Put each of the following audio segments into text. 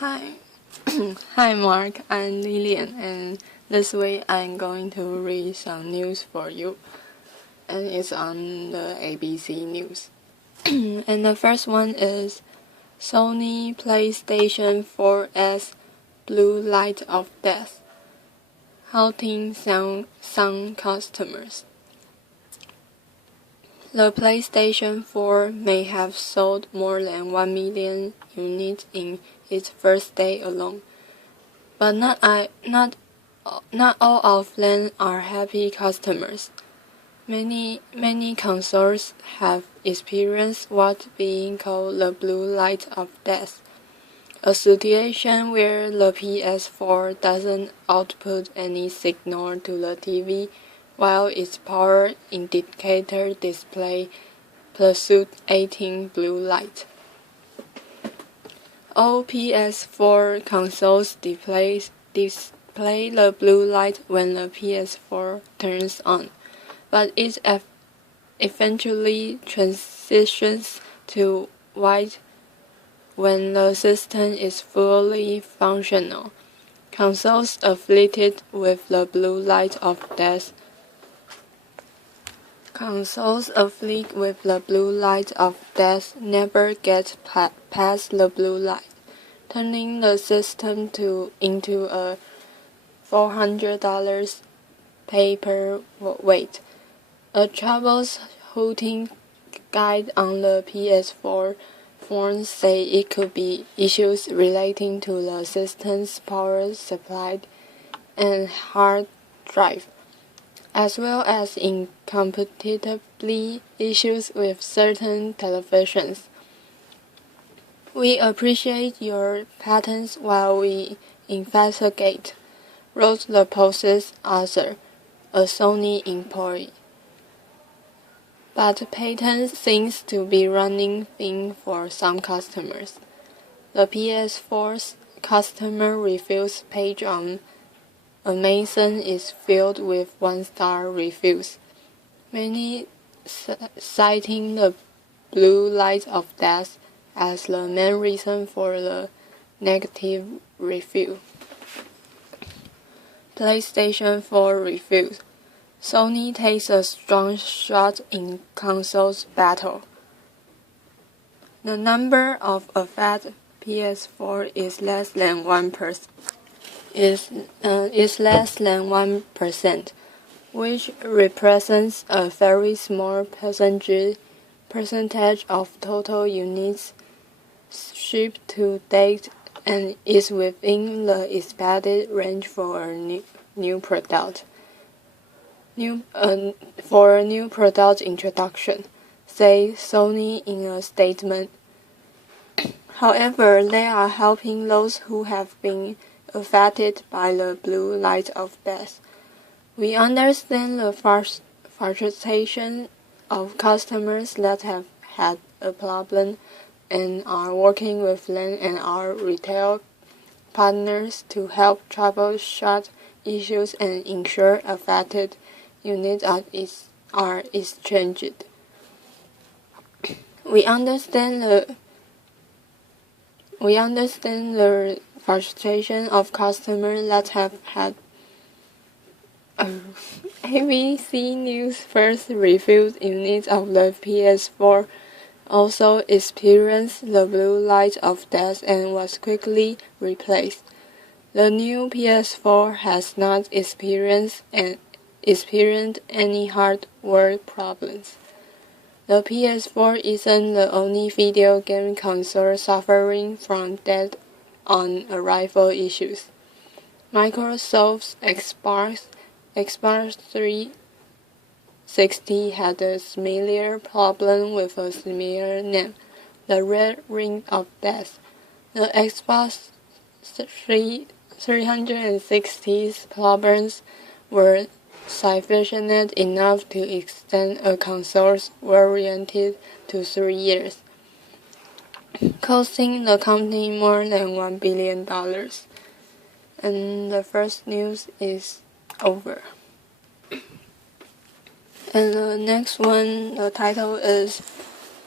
Hi, hi Mark, I'm Lillian, and this week I'm going to read some news for you, and it's on the ABC News. And the first one is Sony PlayStation 4's Blue Light of Death, halting some customers. The PlayStation 4 may have sold more than 1 million units in its first day alone, but not all of them are happy customers. Many consoles have experienced what being called the blue light of death, a situation where the PS4 doesn't output any signal to the TV while its power indicator display +18 blue light. All PS4 consoles display the blue light when the PS4 turns on, but it eventually transitions to white when the system is fully functional. Consoles afflicted with the blue light of death never get past the blue light, turning the system into a $400 paperweight. A troubleshooting guide on the PS4 forums say it could be issues relating to the system's power supply and hard drive, as well as incompatibility issues with certain televisions. We appreciate your patents while we investigate, wrote the Post's author, a Sony employee. But patent seems to be running thin for some customers. The PS4's customer reviews page on Amazon is filled with one-star reviews, many citing the blue light of death as the main reason for the negative review. PlayStation 4 reviews. Sony takes a strong shot in consoles battle. The number of affected PS4 is less than 1%. Is less than 1%, which represents a very small percentage of total units shipped to date and is within the expected range for a new product introduction, say Sony in a statement. However, they are helping those who have been affected by the blue light of death. We understand the frustration of customers that have had a problem and are working with them and our retail partners to help troubleshoot issues and ensure affected units are exchanged. We understand the frustration of customers that have had ABC News first reviewed units of the PS4 also experienced the blue light of death and was quickly replaced. The new PS4 has not experienced any hardware problems. The PS4 isn't the only video game console suffering from dead on arrival issues. Microsoft's Xbox 360 had a similar problem with a similar name, the Red Ring of Death. The Xbox 360's problems were sufficient enough to extend a console's warranty to 3 years, costing the company more than $1 billion. And the first news is over. And the next one, the title is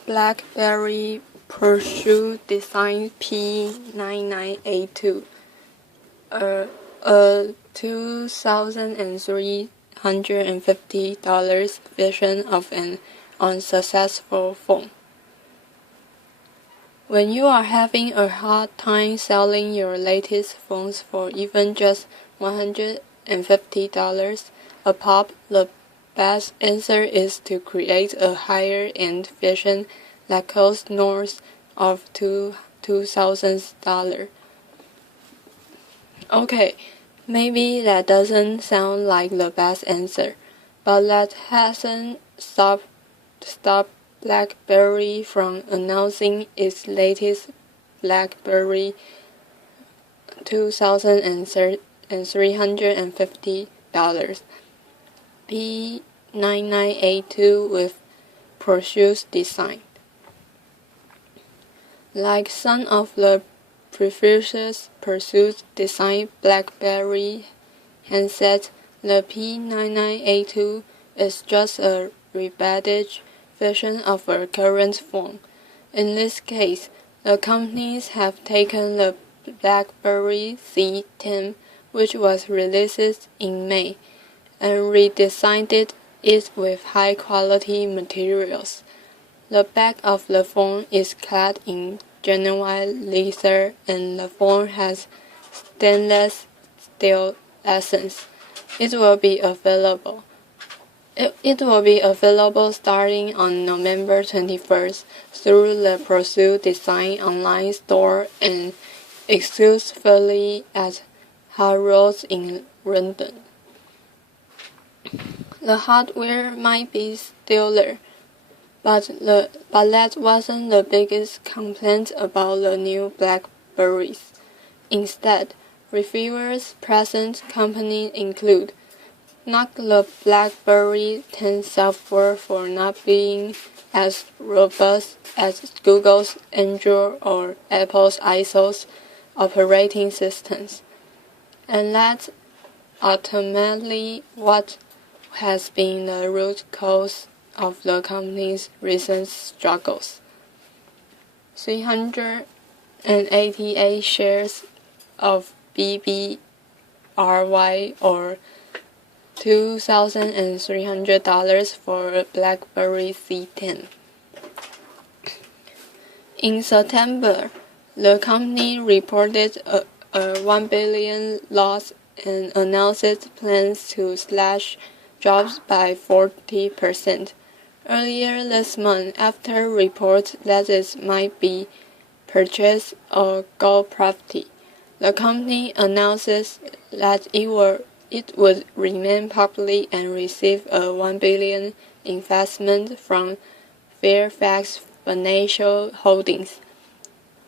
BlackBerry Peugeot Design P9982, a $2,350 version of an unsuccessful phone. When you are having a hard time selling your latest phones for even just $150 a pop, the best answer is to create a higher-end version that costs north of $2,000. Okay, maybe that doesn't sound like the best answer, but that hasn't stopped BlackBerry from announcing its latest BlackBerry $2,350 P9982 with Peugeot design. Like some of the previous Peugeot design BlackBerry handsets, the P9982 is just a rebadged version of a current phone. In this case, the companies have taken the BlackBerry C10, which was released in May, and redesigned it with high-quality materials. The back of the phone is clad in genuine leather, and the phone has stainless steel accents. It will be available starting on November 21st through the Peugeot Design online store and exclusively at Harrods in London. The hardware might be stellar, but that wasn't the biggest complaint about the new BlackBerries. Instead, reviewers present companies include knock the BlackBerry 10 software for not being as robust as Google's Android or Apple's iOS operating systems, and that's ultimately what has been the root cause of the company's recent struggles. 388 shares of BBRY or $2,300 for a BlackBerry C10. In September, the company reported a $1 billion loss and announced plans to slash jobs by 40%. Earlier this month, after reports that it might be purchase or go property, the company announces that it would remain public and receive a $1 billion investment from Fairfax Financial Holdings.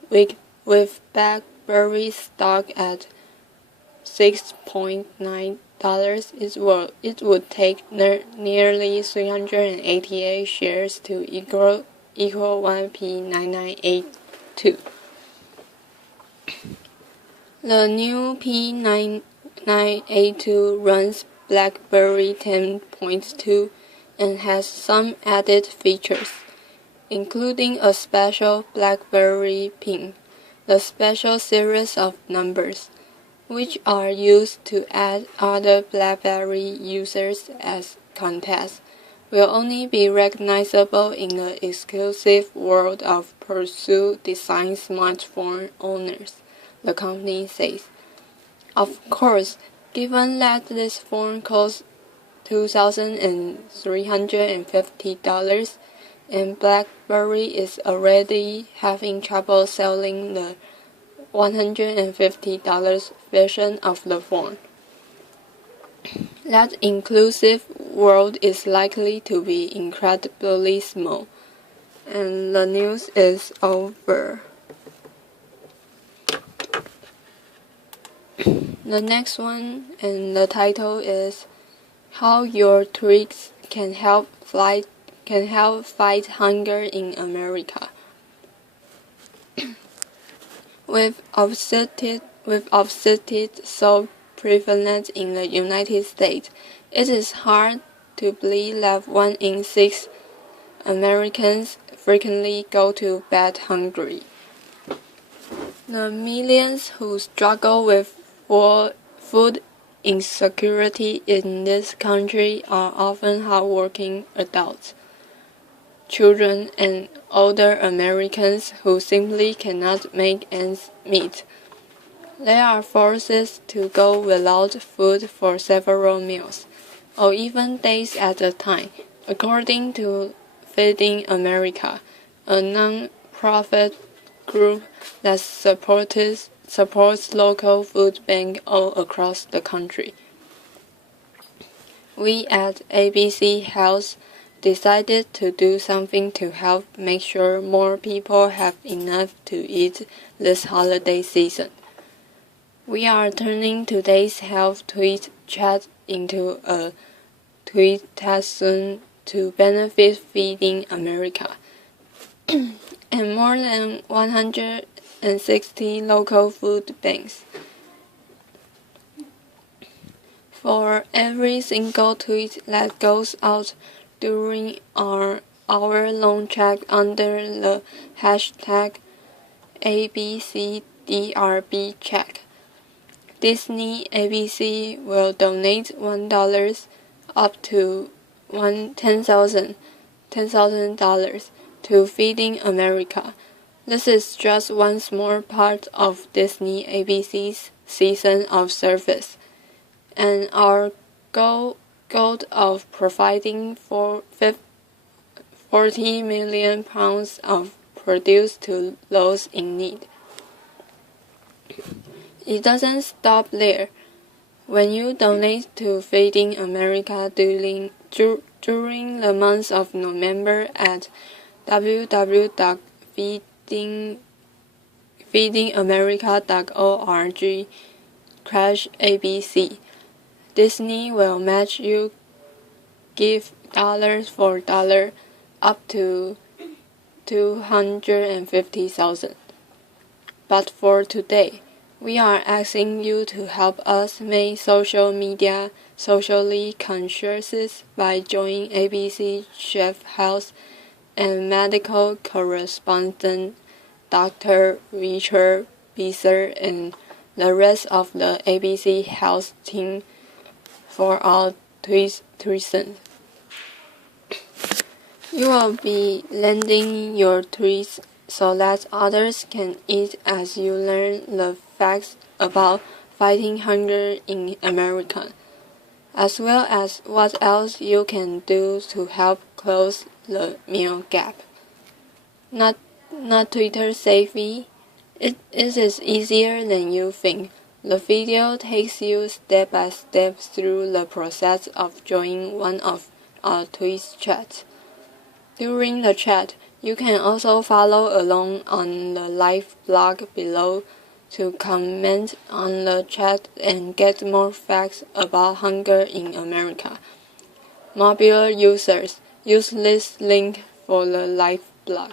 With BlackBerry stock at $6.9, it would take nearly 388 shares to equal one P9982. The new P9982 runs BlackBerry 10.2 and has some added features, including a special BlackBerry pin, the special series of numbers, which are used to add other BlackBerry users as contacts, will only be recognizable in the exclusive world of Peugeot Design smartphone owners, the company says. Of course, given that this phone costs $2,350 and BlackBerry is already having trouble selling the $150 version of the phone, that inclusive world is likely to be incredibly small. And the news is over. The next one, and the title is How Your Tweaks Can Help Fight Hunger in America. With obstetric so prevalent in the United States, it is hard to believe that 1 in 6 Americans frequently go to bed hungry. The millions who struggle with food insecurity in this country are often hardworking adults, children, and older Americans who simply cannot make ends meet. They are forced to go without food for several meals, or even days at a time, according to Feeding America, a non-profit group that supports local food banks all across the country. We at ABC Health decided to do something to help make sure more people have enough to eat this holiday season. We are turning today's health tweet chat into a tweetathon to benefit Feeding America and more than 160 local food banks. For every single tweet that goes out during our hour-long chat under the hashtag ABCDRBChat, Disney ABC will donate $1 up to $10,000 to Feeding America. This is just one small part of Disney ABC's season of service, and our goal of providing 40 million pounds of produce to those in need. It doesn't stop there. When you donate to Feeding America during the month of November at www.feedingamerica.org/ABC, Disney will match you give dollar for dollar up to $250,000. But for today, we are asking you to help us make social media socially conscious by joining ABC Chef Health and medical correspondent Dr. Richard Beeser and the rest of the ABC Health team for our tweets. You will be lending your tweets so that others can eat as you learn the facts about fighting hunger in America, as well as what else you can do to help close the meal gap. Not Twitter savvy? It is easier than you think. The video takes you step by step through the process of joining one of our tweet chats. During the chat, you can also follow along on the live blog below to comment on the chat and get more facts about hunger in America. Mobile users, use this link for the live blog.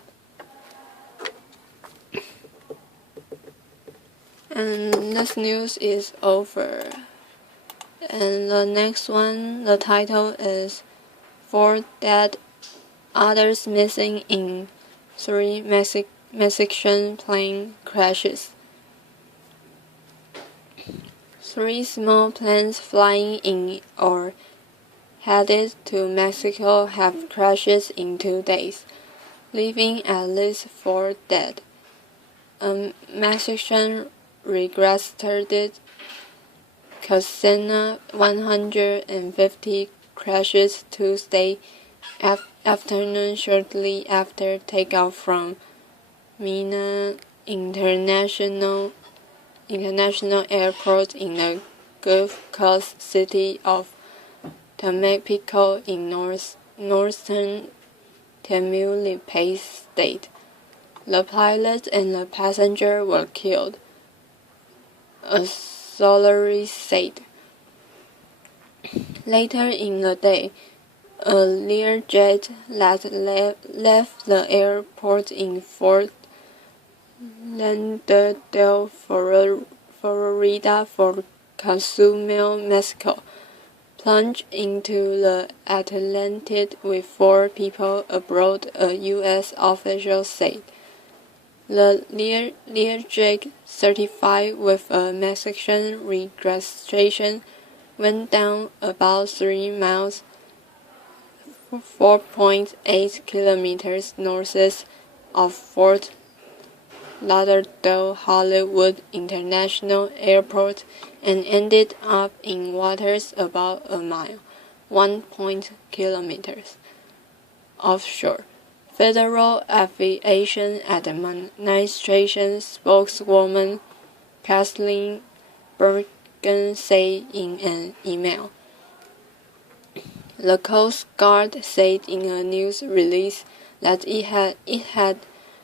And this news is over. And the next one, the title is 4 Dead, Others Missing in 3 Mexican Plane Crashes. 3 small planes flying in or headed to Mexico have crashed in 2 days, leaving at least 4 dead. A Mexican registered Cessna 150 crashes Tuesday afternoon shortly after takeoff from Mina International Airport in the Gulf Coast city of Tampico in northern Tamaulipas state. The pilot and the passenger were killed, authorities said. Later in the day, a Learjet that left the airport in Fort Lauderdale, Florida for Cozumel, Mexico, plunged into the Atlantic with 4 people aboard, a U.S. official said. The Learjet, certified with a Mexican registration, went down about 3 miles, 4.8 kilometers northeast of Fort Lauderdale Hollywood International Airport and ended up in waters about a mile, 1 kilometers offshore. Federal Aviation Administration spokeswoman Kathleen Bergen said in an email. The Coast Guard said in a news release that it had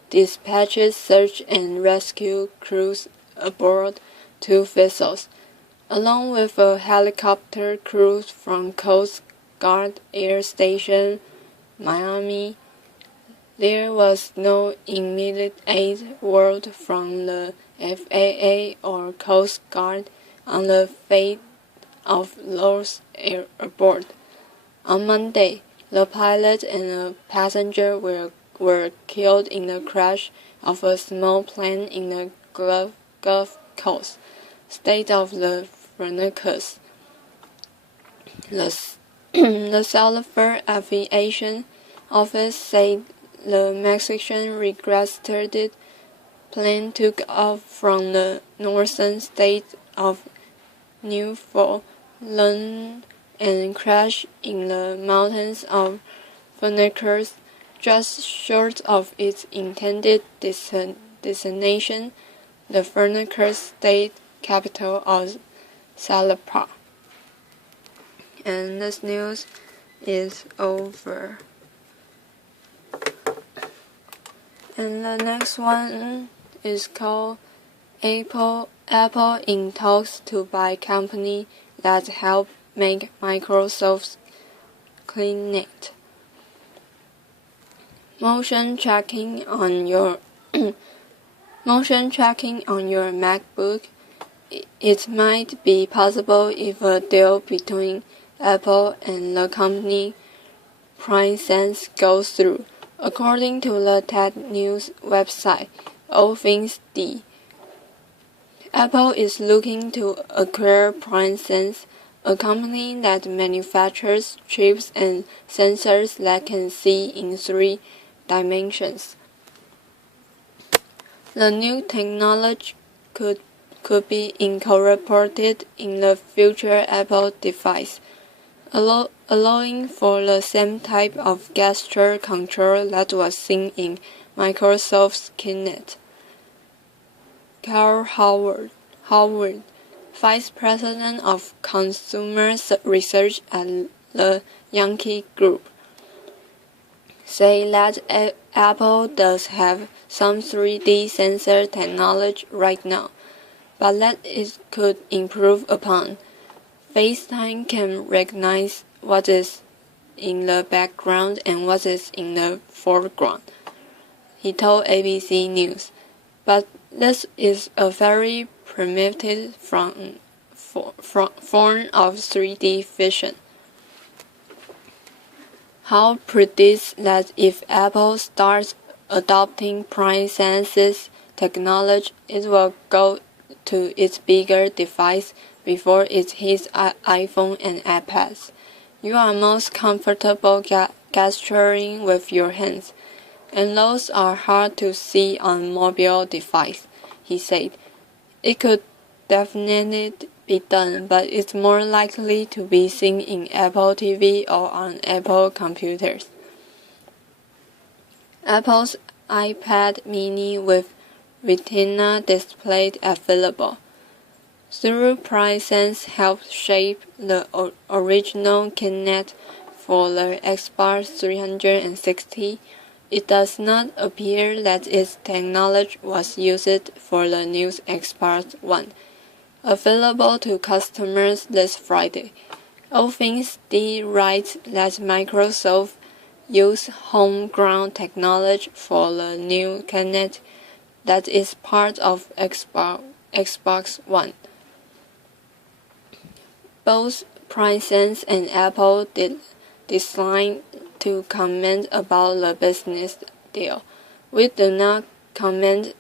dispatched search and rescue crews aboard 2 vessels, along with a helicopter crew from Coast Guard Air Station Miami. There was no immediate aid word from the FAA or Coast Guard on the fate of those aboard. On Monday, the pilot and a passenger were killed in the crash of a small plane in the Gulf Coast state of the Fernandez. The Sulphur Aviation Office said the Mexican registered plane took off from the northern state of Newfoundland and crashed in the mountains of Fernandez, just short of its intended destination, the Fernandez state capital of Jalapa. And this news is over. And the next one is called Apple in talks to buy company that help make Microsoft's CleanNet. Motion tracking on your MacBook. It might be possible if a deal between Apple and the company PrimeSense goes through, according to the tech news website All Things D. Apple is looking to acquire PrimeSense, a company that manufactures chips and sensors that can see in 3 dimensions. The new technology could be incorporated in the future Apple device, allowing for the same type of gesture control that was seen in Microsoft's Kinect. Carl Howard, Vice President of Consumer Research at the Yankee Group, say that Apple does have some 3D sensor technology right now, but that it could improve upon. FaceTime can recognize what is in the background and what is in the foreground, he told ABC News. But this is a very primitive form of 3D vision. Howe predicts that if Apple starts adopting PrimeSense's technology, it will go to its bigger device before it hits iPhone and iPads. You are most comfortable gesturing with your hands, and those are hard to see on mobile device, he said. It could definitely be done, but it's more likely to be seen in Apple TV or on Apple computers. Apple's iPad mini with Retina display available. Through PrimeSense helped shape the original Kinect for the Xbox 360, it does not appear that its technology was used for the new Xbox One, available to customers this Friday. All Things D writes that Microsoft used homegrown technology for the new Kinect that is part of Xbox One. Princess and Apple declined to comment about the business deal. We do not comment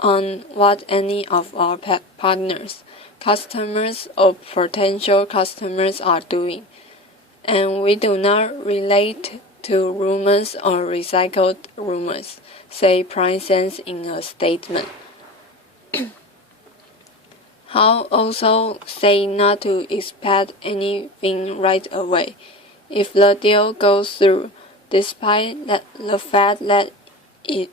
on what any of our partners, customers, or potential customers are doing, and we do not relate to rumors or recycled rumors, said Princess in a statement. Howe also said not to expect anything right away if the deal goes through, despite the fact that it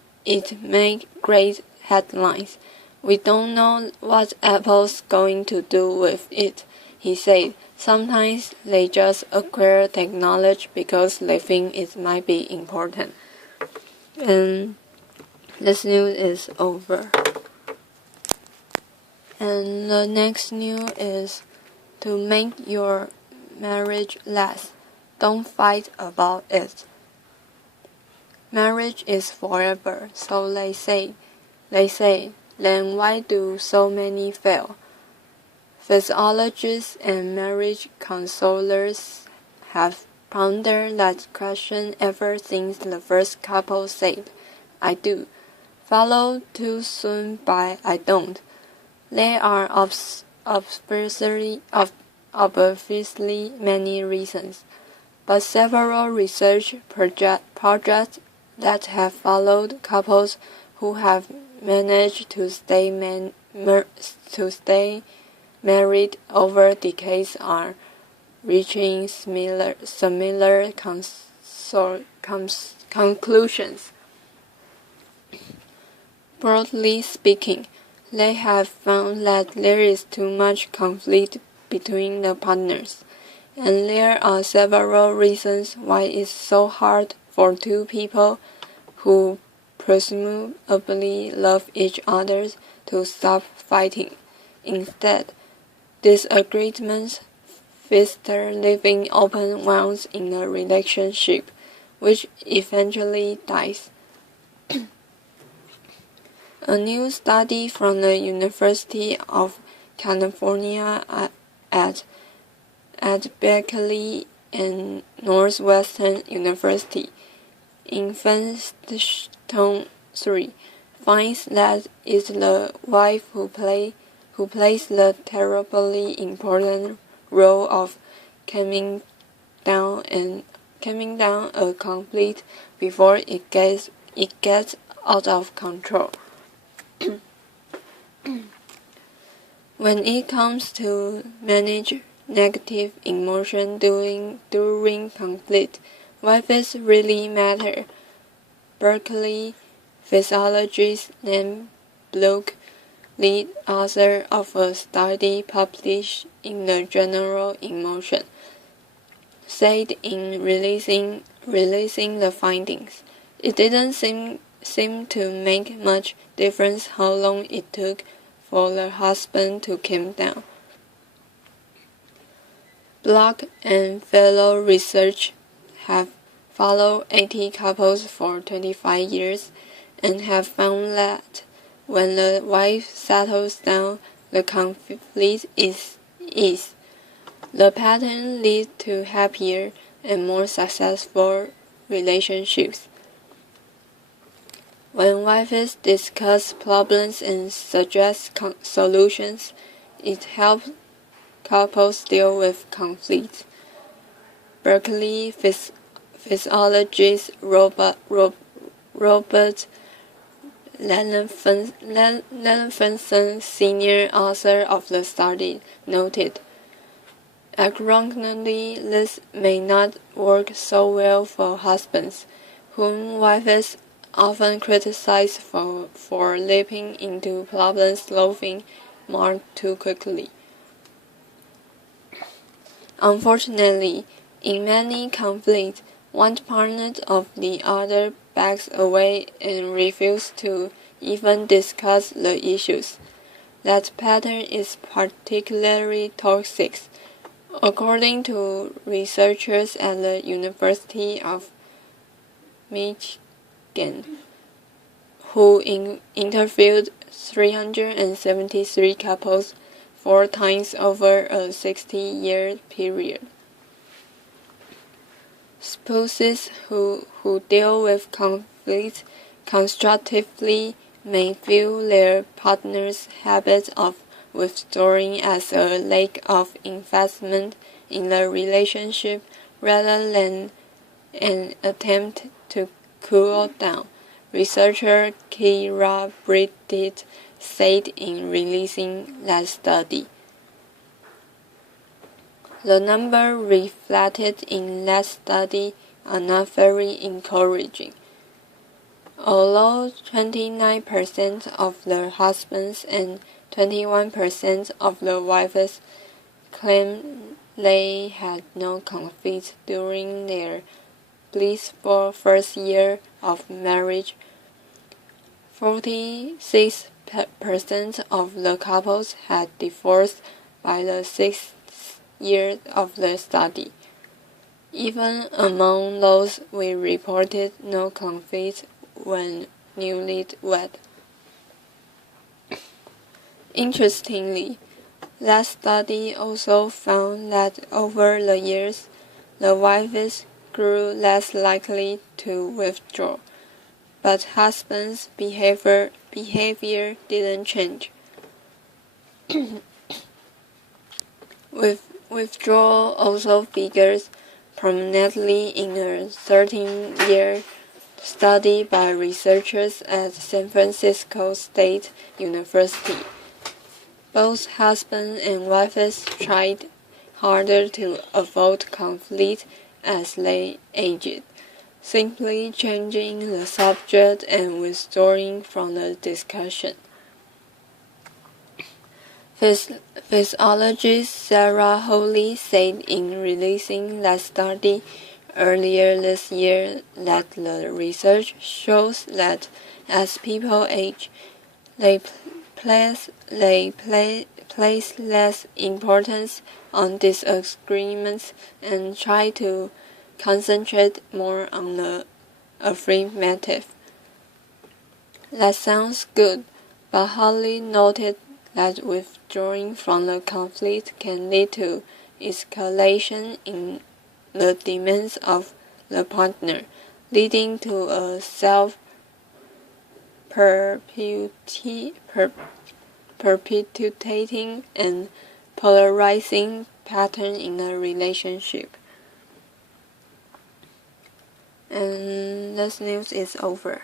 made great headlines. We don't know what Apple's going to do with it, he said. Sometimes they just acquire technology because they think it might be important. And this news is over. And the next news is to make your marriage last. Don't fight about it. Marriage is forever, so they say. Then why do so many fail? Physiologists and marriage counselors have pondered that question ever since the first couple said, "I do," followed too soon by "I don't." There are obviously many reasons, but several research projects that have followed couples who have managed to stay married over decades are reaching similar conclusions. Broadly speaking, they have found that there is too much conflict between the partners, and there are several reasons why it's so hard for two people who presumably love each other to stop fighting. Instead, disagreements fester, leaving open wounds in a relationship, which eventually dies. A new study from the University of California at Berkeley and Northwestern University in Princeton 3 finds that it's the wife who plays the terribly important role of calming down a conflict before it gets out of control. When it comes to manage negative emotion during conflict, wives really matter. Berkeley physiologist named Block, lead author of a study published in the journal Emotion, said in releasing the findings, "It didn't seem to make much difference how long it took for the husband to calm down." Block and fellow researchers have followed 80 couples for 25 years and have found that when the wife settles down, the conflict is eased. The pattern leads to happier and more successful relationships. When wives discuss problems and suggest solutions, it helps couples deal with conflict. Berkeley physiologist Robert Levenson, senior author of the study, noted, "Ironically, this may not work so well for husbands, whom wives often criticize for leaping into problem-solving more too quickly." Unfortunately, in many conflicts, one partner or the other backs away and refuses to even discuss the issues. That pattern is particularly toxic, according to researchers at the University of Michigan, who interviewed 373 couples 4 times over a 60-year period. Spouses who deal with conflict constructively may view their partner's habit of withdrawing as a lack of investment in the relationship rather than an attempt to cool down. Researcher Kira Bridget said in releasing that study. The numbers reflected in that study are not very encouraging. Although 29% of the husbands and 21% of the wives claim they had no conflict during their blissful first year of marriage, 46% of the couples had divorced by the 6th year of the study. Even among those with reported no conflict when newlywed. Interestingly, that study also found that over the years, the wives grew less likely to withdraw, but husbands' behavior didn't change. Withdrawal also figures prominently in a 13-year study by researchers at San Francisco State University. Both husband and wives tried harder to avoid conflict as they aged, simply changing the subject and withdrawing from the discussion. Physiologist Sarah Holley said in releasing that study earlier this year that the research shows that as people age, they place less importance on disagreements and try to concentrate more on the affirmative. That sounds good, but Holley noted that withdrawing from the conflict can lead to escalation in the demands of the partner, leading to a self-perpetuating and polarizing pattern in a relationship. And this news is over.